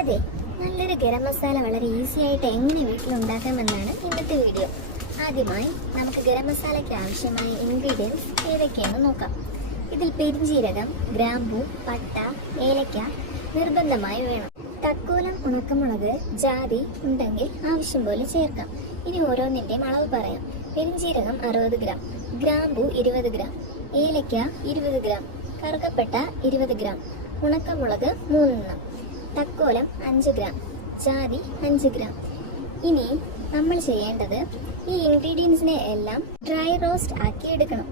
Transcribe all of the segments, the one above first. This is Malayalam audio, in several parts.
അതെ, നല്ലൊരു ഗരം മസാല വളരെ ഈസി ആയിട്ട് എങ്ങനെ വീട്ടിലുണ്ടാക്കാമെന്നാണ് ഇന്നത്തെ വീഡിയോ. ആദ്യമായി നമുക്ക് ഗരം മസാലയ്ക്ക് ആവശ്യമായ ഇൻഗ്രീഡിയൻസ് ഏതൊക്കെയാണെന്ന് നോക്കാം. ഇതിൽ പെരിഞ്ജീരകം, ഗ്രാമ്പൂ, പട്ട, ഏലക്ക നിർബന്ധമായി വേണം. തക്കോലം, ഉണക്കമുളക്, ജാതി ഉണ്ടെങ്കിൽ ആവശ്യം പോലെ ചേർക്കാം. ഇനി ഓരോന്നിൻ്റെയും അളവ് പറയാം. പെരിഞ്ജീരകം 60 ഗ്രാം, ഗ്രാമ്പൂ 20 ഗ്രാം, ഏലക്ക 20 ഗ്രാം, കറുകപ്പട്ട 20 ഗ്രാം, ഉണക്കമുളക് 3 എണ്ണം, തക്കോലം 5 ഗ്രാം, ജാതി 5 ഗ്രാം. ഇനി നമ്മൾ ചെയ്യേണ്ടത് ഈ ഇൻഗ്രീഡിയൻസിനെ എല്ലാം ഡ്രൈ റോസ്റ്റ് ആക്കി എടുക്കണം.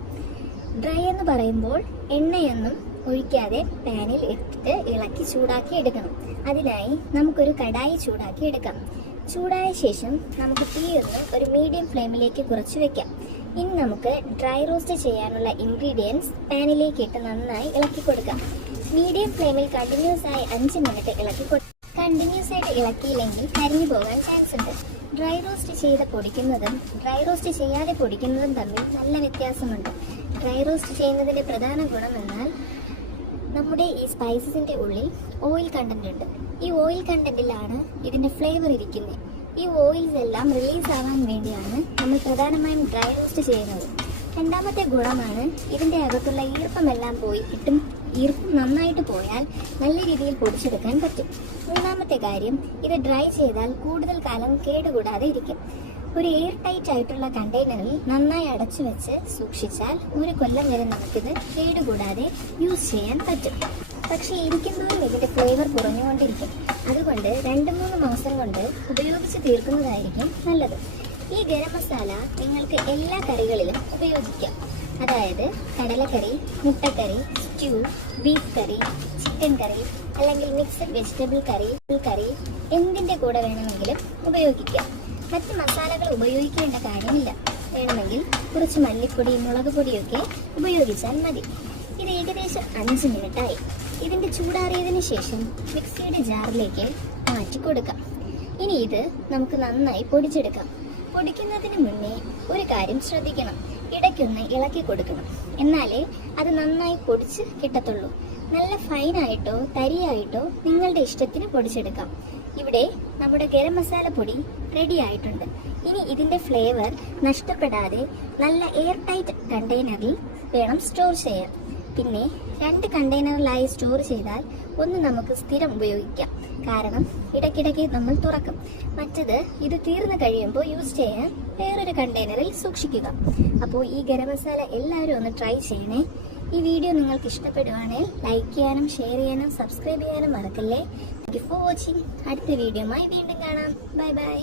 ഡ്രൈ എന്ന് പറയുമ്പോൾ എണ്ണയൊന്നും ഒഴിക്കാതെ പാനിൽ ഇട്ടിട്ട് ഇളക്കി ചൂടാക്കി എടുക്കണം. അതിനായി നമുക്കൊരു കടായി ചൂടാക്കി എടുക്കാം. ചൂടായ ശേഷം നമുക്ക് തീർന്ന് ഒരു മീഡിയം ഫ്ലെയിമിലേക്ക് കുറച്ച് വെക്കാം. ഇനി നമുക്ക് ഡ്രൈ റോസ്റ്റ് ചെയ്യാനുള്ള ഇൻഗ്രീഡിയൻസ് പാനിലേക്ക് ഇട്ട് നന്നായി ഇളക്കി കൊടുക്കാം. മീഡിയം ഫ്ലെയിമിൽ കണ്ടിന്യൂസ് ആയി 5 മിനിറ്റ് ഇളക്കി കൊടുക്കാം. കണ്ടിന്യൂസ് ആയിട്ട് ഇളക്കിയില്ലെങ്കിൽ കരിഞ്ഞു പോകാൻ ചാൻസ് ഉണ്ട്. ഡ്രൈ റോസ്റ്റ് ചെയ്ത് പൊടിക്കുന്നതും ഡ്രൈ റോസ്റ്റ് ചെയ്യാതെ പൊടിക്കുന്നതും തമ്മിൽ നല്ല വ്യത്യാസമുണ്ട്. ഡ്രൈ റോസ്റ്റ് ചെയ്യുന്നതിൻ്റെ പ്രധാന ഗുണം എന്നാൽ നമ്മുടെ ഈ സ്പൈസസിൻ്റെ ഉള്ളിൽ ഓയിൽ കണ്ടന്റ് ഉണ്ട്. ഈ ഓയിൽ കണ്ടന്റിലാണ് ഇതിൻ്റെ ഫ്ലേവർ ഇരിക്കുന്നത്. ഈ ഓയിൽസ് എല്ലാം റിലീസ് ആവാൻ വേണ്ടിയാണ് നമ്മൾ പ്രധാനമായും ഡ്രൈ റോസ്റ്റ് ചെയ്യുന്നത്. രണ്ടാമത്തെ ഗുണമാണ് ഇതിൻ്റെ അകത്തുള്ള ഈർപ്പമെല്ലാം പോയി കിട്ടും. ഈർപ്പം നന്നായിട്ട് പോയാൽ നല്ല രീതിയിൽ പൊടിച്ചെടുക്കാൻ പറ്റും. മൂന്നാമത്തെ കാര്യം, ഇത് ഡ്രൈ ചെയ്താൽ കൂടുതൽ കാലം കേടുകൂടാതെ ഇരിക്കും. ഒരു എയർ ടൈറ്റ് ആയിട്ടുള്ള കണ്ടെയ്നറിൽ നന്നായി അടച്ചു വെച്ച് സൂക്ഷിച്ചാൽ 1 കൊല്ലം വരെ നമുക്കിത് കേടുകൂടാതെ യൂസ് ചെയ്യാൻ പറ്റും. പക്ഷേ ഇരിക്കുന്നതും ഇതിൻ്റെ ഫ്ലേവർ കുറഞ്ഞുകൊണ്ടിരിക്കും. അതുകൊണ്ട് 2-3 മാസം കൊണ്ട് ഉപയോഗിച്ച് തീർക്കുന്നതായിരിക്കും നല്ലത്. ഈ ഗരം മസാല നിങ്ങൾക്ക് എല്ലാ കറികളിലും ഉപയോഗിക്കാം. അതായത് കടലക്കറി, മുട്ടക്കറി, സ്റ്റ്യൂ, ബീഫ് കറി, ചിക്കൻ കറി, അല്ലെങ്കിൽ മിക്സഡ് വെജിറ്റബിൾ കറി എന്തിൻ്റെ കൂടെ വേണമെങ്കിലും ഉപയോഗിക്കാം. മറ്റ് മസാലകൾ ഉപയോഗിക്കേണ്ട കാര്യമില്ല. വേണമെങ്കിൽ കുറച്ച് മല്ലിപ്പൊടി, മുളക് പൊടിയൊക്കെ ഉപയോഗിച്ചാൽ മതി. ഇത് ഏകദേശം 5 മിനിറ്റായി. ഇതിൻ്റെ ചൂടാറിയതിന് ശേഷം മിക്സിയുടെ ജാറിലേക്ക് മാറ്റി കൊടുക്കാം. ഇനി ഇത് നമുക്ക് നന്നായി പൊടിച്ചെടുക്കാം. പൊടിക്കുന്നതിന് മുന്നേ ഒരു കാര്യം ശ്രദ്ധിക്കണം. ഇടയ്ക്കൊന്ന് ഇളക്കി കൊടുക്കണം. എന്നാലേ അത് നന്നായി പൊടിച്ച് കിട്ടത്തുള്ളൂ. നല്ല ഫൈനായിട്ടോ തരിയായിട്ടോ നിങ്ങളുടെ ഇഷ്ടത്തിന് പൊടിച്ചെടുക്കാം. ഇവിടെ നമ്മുടെ ഗരം മസാല പൊടി റെഡി ആയിട്ടുണ്ട്. ഇനി ഇതിൻ്റെ ഫ്ലേവർ നഷ്ടപ്പെടാതെ നല്ല എയർ ടൈറ്റ് കണ്ടെയ്നറിൽ വേണം സ്റ്റോർ ചെയ്യാൻ. പിന്നെ 2 കണ്ടെയ്നറിലായി സ്റ്റോർ ചെയ്താൽ ഒന്ന് നമുക്ക് സ്ഥിരം ഉപയോഗിക്കാം. കാരണം ഇടയ്ക്കിടയ്ക്ക് നമ്മൾ തുറക്കും. മറ്റത് ഇത് തീർന്നു കഴിയുമ്പോൾ യൂസ് ചെയ്യാൻ വേറൊരു കണ്ടെയ്നറിൽ സൂക്ഷിക്കുക. അപ്പോൾ ഈ ഗരം മസാല എല്ലാവരും ഒന്ന് ട്രൈ ചെയ്യണേ. ഈ വീഡിയോ നിങ്ങൾക്ക് ഇഷ്ടപ്പെടുവാണെങ്കിൽ ലൈക്ക് ചെയ്യാനും ഷെയർ ചെയ്യാനും സബ്സ്ക്രൈബ് ചെയ്യാനും മറക്കല്ലേ. Thank you for watching. അടുത്ത വീഡിയോയുമായി വീണ്ടും കാണാം. Bye bye.